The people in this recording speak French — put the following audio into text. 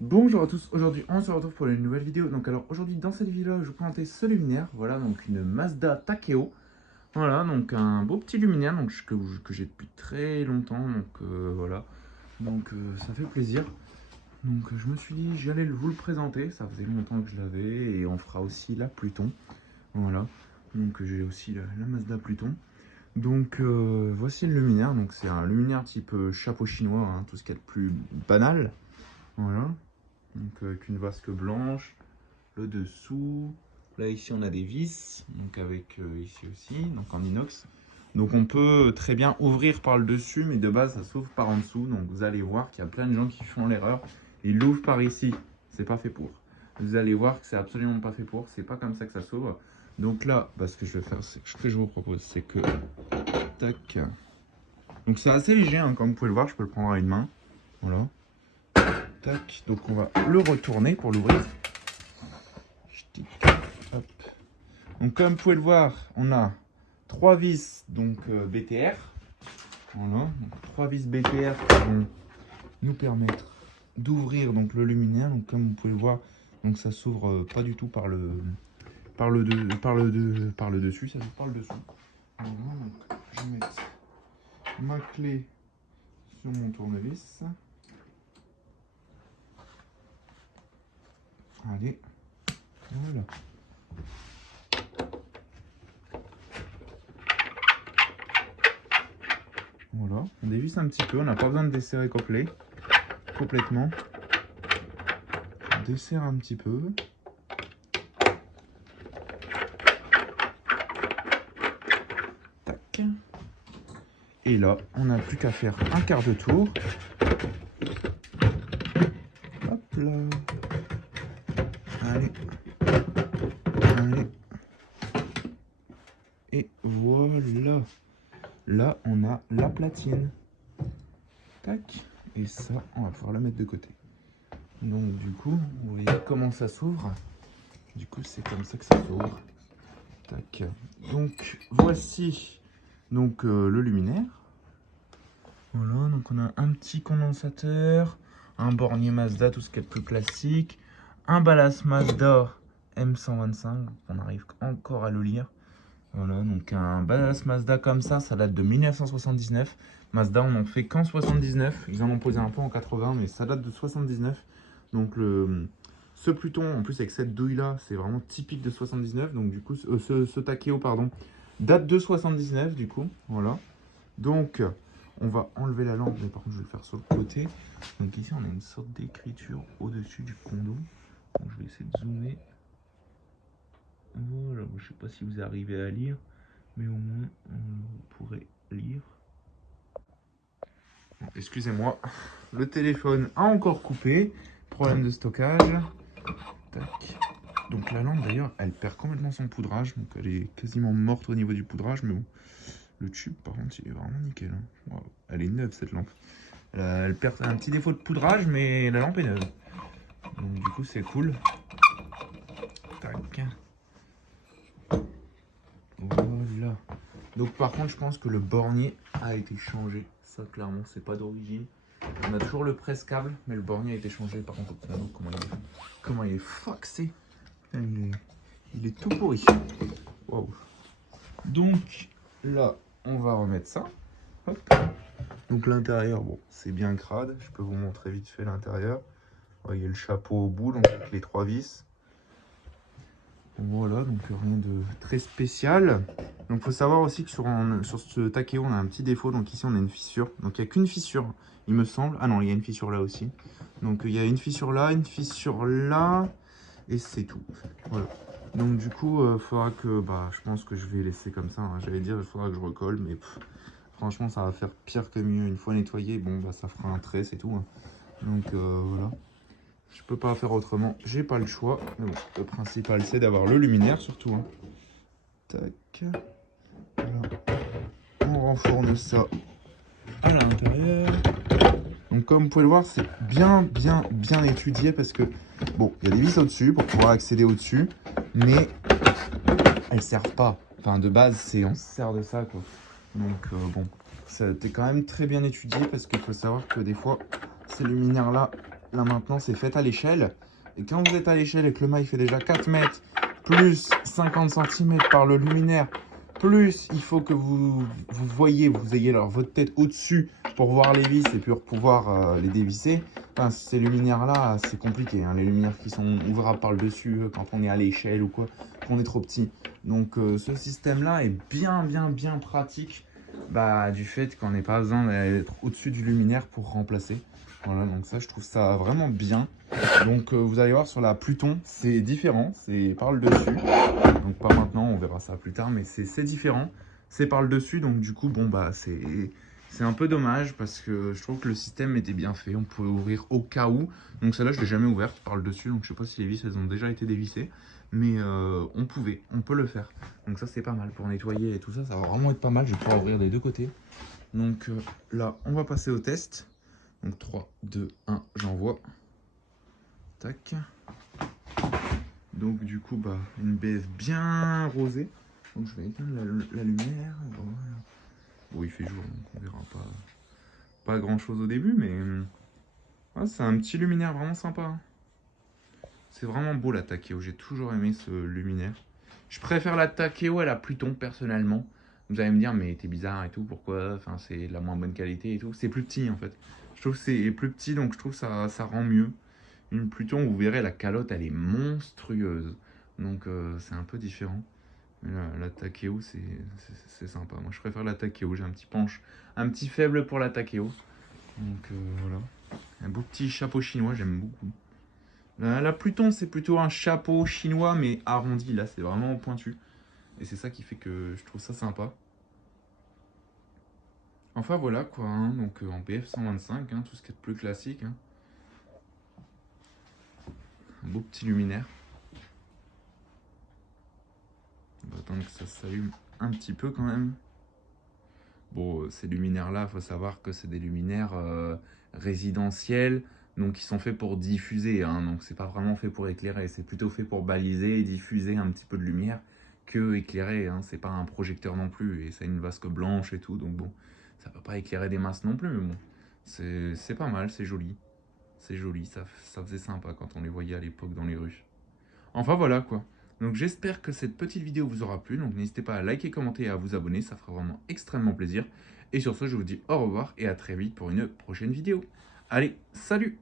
Bonjour à tous, aujourd'hui on se retrouve pour une nouvelle vidéo. Donc alors aujourd'hui dans cette vidéo je vais vous présenter ce luminaire. Voilà, donc une Mazda Takeo. Voilà, donc un beau petit luminaire donc, que j'ai depuis très longtemps. Donc voilà, donc ça fait plaisir. Donc je me suis dit j'allais vous le présenter, ça faisait longtemps que je l'avais. Et on fera aussi la Pluton. Voilà, donc j'ai aussi la Mazda Pluton. Donc voici le luminaire, donc c'est un luminaire type chapeau chinois, hein, tout ce qu'il y a de plus banal. Voilà. Donc avec une vasque blanche, le dessous. Là ici on a des vis, donc avec ici aussi, donc en inox. Donc on peut très bien ouvrir par le dessus, mais de base ça s'ouvre par en dessous. Donc vous allez voir qu'il y a plein de gens qui font l'erreur. Ils l'ouvrent par ici, c'est pas fait pour. Vous allez voir que c'est absolument pas fait pour, c'est pas comme ça que ça s'ouvre. Donc là, ce que je vais faire, ce que je vous propose, c'est que tac. Donc c'est assez léger, hein, comme vous pouvez le voir, je peux le prendre à une main. Voilà. Tac. Donc on va le retourner pour l'ouvrir. Hop. Donc comme vous pouvez le voir, on a 3 vis donc BTR. Voilà, donc 3 vis BTR qui vont nous permettre d'ouvrir donc le luminaire. Donc comme vous pouvez le voir, donc ça s'ouvre pas du tout par le dessus, ça s'ouvre par le dessous. Voilà, donc je vais mettre ma clé sur mon tournevis. Allez, voilà. Voilà, on dévisse un petit peu, on n'a pas besoin de desserrer complètement. On desserre un petit peu. Tac. Et là, on n'a plus qu'à faire un quart de tour. Hop là. Allez. Allez. Et voilà. Là, on a la platine. Tac. Et ça, on va pouvoir la mettre de côté. Donc du coup, vous voyez comment ça s'ouvre. Du coup, c'est comme ça que ça s'ouvre. Tac. Donc voici donc le luminaire. Voilà, donc on a un petit condensateur, un bornier Mazda, tout ce qui est plus classique, un ballast Mazda M125, on arrive encore à le lire. Voilà, donc un ballast Mazda comme ça date de 1979. Mazda, on n'en fait qu'en 79. Ils en ont posé un peu en 80, mais ça date de 79. Donc ce Pluton, en plus avec cette douille-là, c'est vraiment typique de 79. Donc du coup, ce Takeo, pardon, date de 79 du coup. Voilà. Donc, on va enlever la lampe, mais par contre, je vais le faire sur le côté. Donc ici, on a une sorte d'écriture au-dessus du condo. Donc, je vais essayer de zoomer. Voilà, je ne sais pas si vous arrivez à lire, mais au moins, vous pourrez lire. Bon, excusez-moi, le téléphone a encore coupé. Problème de stockage. Tac. Donc la lampe, d'ailleurs, elle perd complètement son poudrage. Donc elle est quasiment morte au niveau du poudrage, mais bon. Le tube, par contre, il est vraiment nickel. Hein. Wow. Elle est neuve, cette lampe. Elle perd un petit défaut de poudrage, mais la lampe est neuve. Donc du coup, c'est cool. Tac. Voilà. Donc par contre, je pense que le bornier a été changé. Ça, clairement, c'est pas d'origine. On a toujours le presse-câble, mais le bornier a été changé. Par contre, comment il est foxé. Il est tout pourri. Wow. Donc là, on va remettre ça. Hop. Donc l'intérieur, bon, c'est bien crade. Je peux vous montrer vite fait l'intérieur. Vous voyez le chapeau au bout, donc avec les 3 vis. Voilà, donc rien de très spécial. Donc il faut savoir aussi que sur ce Takeo, on a un petit défaut. Donc ici, on a une fissure. Donc il n'y a qu'une fissure, il me semble. Ah non, il y a une fissure là aussi. Donc il y a une fissure là, et c'est tout. Voilà. Donc du coup, il faudra que, je pense que je vais laisser comme ça. Hein. J'allais dire, il faudra que je recolle, mais franchement, ça va faire pire que mieux. Une fois nettoyé, bon, ça fera un trait, c'est tout. Hein. Donc voilà. Je peux pas faire autrement, j'ai pas le choix. Mais bon, le principal c'est d'avoir le luminaire surtout. Hein. Tac. Voilà. On renfourne ça à l'intérieur. Donc comme vous pouvez le voir, c'est bien étudié parce que bon, il y a des vis au-dessus pour pouvoir accéder au-dessus, mais elles servent pas. Enfin de base, on se sert de ça quoi. Donc bon, c'était quand même très bien étudié parce qu'il faut savoir que des fois, ces luminaires là, là maintenant c'est fait à l'échelle. Et quand vous êtes à l'échelle et que le mât il fait déjà 4 mètres, plus 50 cm par le luminaire, plus il faut que vous voyez, vous ayez alors votre tête au-dessus pour voir les vis et pour pouvoir les dévisser. Enfin, ces luminaires-là, c'est compliqué, hein, les luminaires qui sont ouvrables par le dessus quand on est à l'échelle ou quoi, qu'on est trop petit. Donc ce système-là est bien pratique du fait qu'on n'ait pas besoin d'être au-dessus du luminaire pour remplacer. Voilà, donc ça, je trouve ça vraiment bien. Donc vous allez voir sur la Pluton, c'est différent, c'est par le dessus. Donc pas maintenant, on verra ça plus tard, mais c'est différent. C'est par le dessus, donc du coup, bon bah c'est un peu dommage parce que je trouve que le système était bien fait. On pouvait ouvrir au cas où. Donc celle-là, je ne l'ai jamais ouverte par le dessus, donc je sais pas si les vis elles ont déjà été dévissées. Mais on peut le faire. Donc ça c'est pas mal pour nettoyer et tout ça, ça va vraiment être pas mal. Je vais pouvoir ouvrir des deux côtés. Donc là, on va passer au test. Donc 3, 2, 1, j'envoie. Tac. Donc du coup, une BF bien rosée. Donc je vais éteindre la lumière. Voilà. Bon, il fait jour, donc on verra pas grand chose au début, mais c'est un petit luminaire vraiment sympa, hein. C'est vraiment beau la Takeo, j'ai toujours aimé ce luminaire. Je préfère la Takeo à la Pluton personnellement. Vous allez me dire, mais t'es bizarre et tout, pourquoi? Enfin, c'est de la moins bonne qualité et tout. C'est plus petit en fait. Je trouve que c'est plus petit, donc je trouve que ça rend mieux. Une Pluton, vous verrez, la calotte, elle est monstrueuse. Donc c'est un peu différent. Mais la Takeo, c'est sympa. Moi, je préfère la Takeo. J'ai un petit penche, un petit faible pour la Takeo. Donc voilà. Un beau petit chapeau chinois, j'aime beaucoup. La Pluton, c'est plutôt un chapeau chinois, mais arrondi. Là, c'est vraiment pointu. Et c'est ça qui fait que je trouve ça sympa. Enfin, voilà quoi. Hein. Donc en BF 125, hein, tout ce qui est de plus classique. Hein. Un beau petit luminaire. On va attendre que ça s'allume un petit peu quand même. Bon, ces luminaires-là, il faut savoir que c'est des luminaires résidentiels, donc ils sont faits pour diffuser, hein, donc c'est pas vraiment fait pour éclairer, c'est plutôt fait pour baliser et diffuser un petit peu de lumière que éclairer, hein, c'est pas un projecteur non plus, et ça a une vasque blanche et tout, donc bon, ça peut pas éclairer des masses non plus, mais bon, c'est pas mal, c'est joli, ça faisait sympa quand on les voyait à l'époque dans les rues. Enfin voilà quoi. Donc j'espère que cette petite vidéo vous aura plu. Donc n'hésitez pas à liker, commenter et à vous abonner. Ça fera vraiment extrêmement plaisir. Et sur ce, je vous dis au revoir et à très vite pour une prochaine vidéo. Allez, salut!